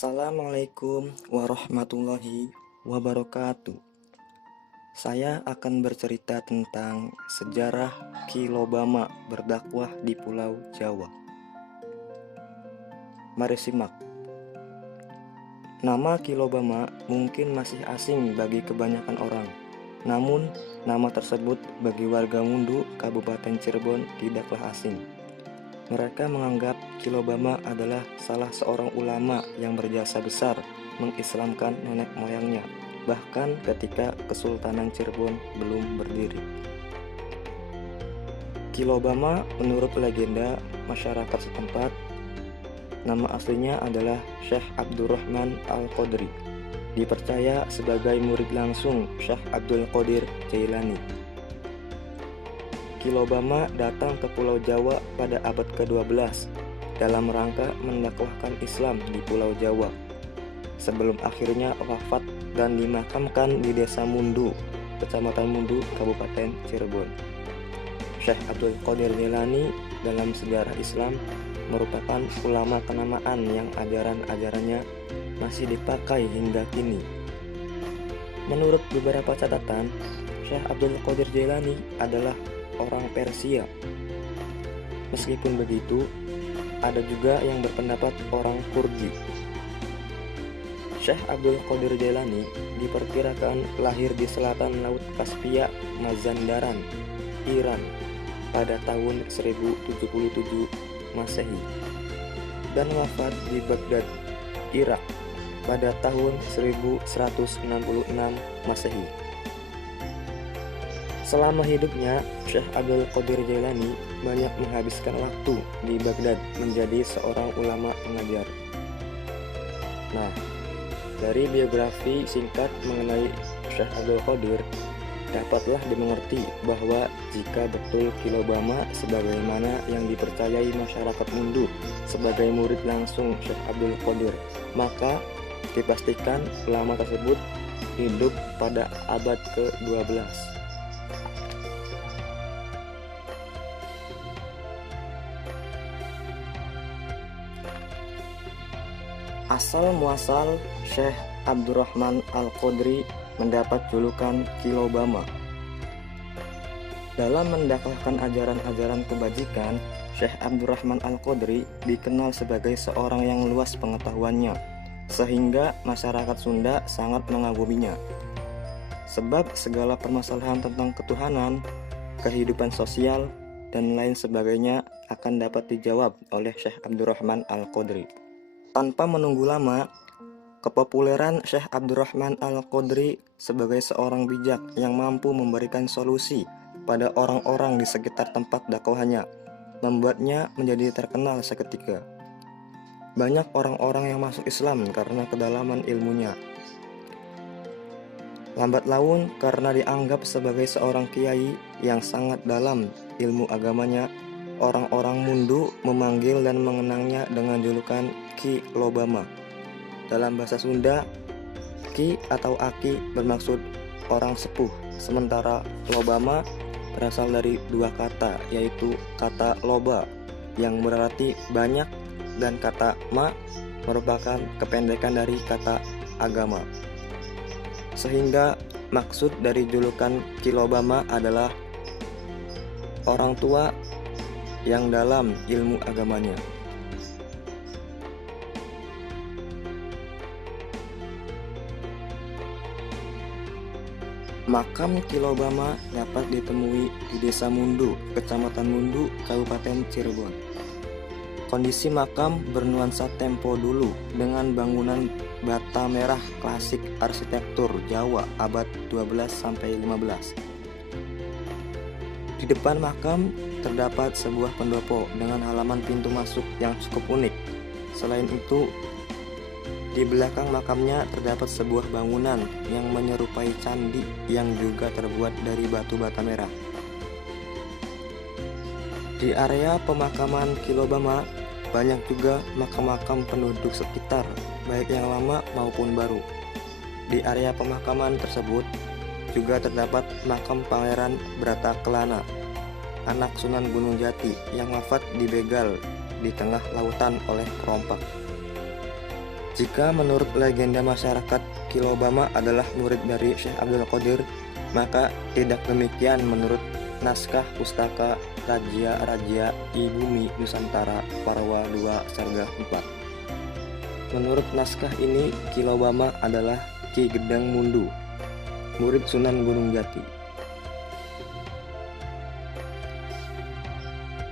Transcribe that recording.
Assalamualaikum warahmatullahi wabarakatuh. Saya akan bercerita tentang sejarah Ki Lobama berdakwah di Pulau Jawa. Mari simak. Nama Ki Lobama mungkin masih asing bagi kebanyakan orang. Namun, nama tersebut bagi warga Mundu, Kabupaten Cirebon tidaklah asing. Mereka menganggap Ki Lobama adalah salah seorang ulama yang berjasa besar mengislamkan nenek moyangnya, bahkan ketika Kesultanan Cirebon belum berdiri. Ki Lobama menurut legenda masyarakat setempat, nama aslinya adalah Syekh Abdurrahman Al-Qadri, dipercaya sebagai murid langsung Syekh Abdul Qadir Jailani. Ki Lobama datang ke Pulau Jawa pada abad ke-12 dalam rangka mendakwahkan Islam di Pulau Jawa, sebelum akhirnya wafat dan dimakamkan di Desa Mundu, Kecamatan Mundu, Kabupaten Cirebon. Syekh Abdul Qadir Jailani dalam sejarah Islam merupakan ulama kenamaan yang ajaran-ajarannya masih dipakai hingga kini. Menurut beberapa catatan, Syekh Abdul Qadir Jailani adalah orang Persia. Meskipun begitu, ada juga yang berpendapat orang Kurdi. Syekh Abdul Qadir Jailani diperkirakan lahir di selatan Laut Kaspia, Mazandaran, Iran pada tahun 1077 Masehi dan wafat di Baghdad, Irak pada tahun 1166 Masehi. Selama hidupnya, Syekh Abdul Qadir Jailani banyak menghabiskan waktu di Baghdad menjadi seorang ulama pengajar. Nah, dari biografi singkat mengenai Syekh Abdul Qadir, dapatlah dimengerti bahwa jika betul Ki Lobama sebagaimana yang dipercayai masyarakat Mundu sebagai murid langsung Syekh Abdul Qadir, maka dipastikan ulama tersebut hidup pada abad ke-12. Asal muasal Syekh Abdurrahman Al-Qadri mendapat julukan Ki Lobama. Dalam mendakwahkan ajaran-ajaran kebajikan, Syekh Abdurrahman Al-Qadri dikenal sebagai seorang yang luas pengetahuannya, sehingga masyarakat Sunda sangat mengaguminya. Sebab segala permasalahan tentang ketuhanan, kehidupan sosial, dan lain sebagainya akan dapat dijawab oleh Syekh Abdurrahman Al-Qadri. Tanpa menunggu lama, kepopuleran Syekh Abdurrahman Al-Qadri sebagai seorang bijak yang mampu memberikan solusi pada orang-orang di sekitar tempat dakwahnya membuatnya menjadi terkenal seketika. Banyak orang-orang yang masuk Islam karena kedalaman ilmunya. Lambat laun, karena dianggap sebagai seorang kiai yang sangat dalam ilmu agamanya, orang-orang Mundu memanggil dan mengenangnya dengan julukan Ki Lobama. Dalam bahasa Sunda, Ki atau Aki bermaksud orang sepuh, sementara Lobama berasal dari dua kata, yaitu kata loba yang berarti banyak dan kata ma merupakan kependekan dari kata agama. Sehingga maksud dari julukan Ki Lobama adalah orang tua yang dalam ilmu agamanya. Makam Ki Lobama dapat ditemui di Desa Mundu, Kecamatan Mundu, Kabupaten Cirebon. Kondisi makam bernuansa tempo dulu dengan bangunan bata merah klasik arsitektur Jawa abad 12-15. Di depan makam terdapat sebuah pendopo dengan halaman pintu masuk yang cukup unik. Selain itu, di belakang makamnya terdapat sebuah bangunan yang menyerupai candi yang juga terbuat dari batu bata merah. Di area pemakaman Ki Lobama banyak juga makam-makam penduduk sekitar, baik yang lama maupun baru. Di area pemakaman tersebut juga terdapat makam Pangeran Brata Kelana, anak Sunan Gunung Jati yang wafat dibegal di tengah lautan oleh perompak. Jika menurut legenda masyarakat Kilobama adalah murid dari Syekh Abdul Qadir, maka tidak demikian menurut naskah pustaka Raja-Raja I Bumi Nusantara Parwa II Sarga IV. Menurut naskah ini, Kilobama adalah Ki Gedang Mundu, murid Sunan Gunung Jati.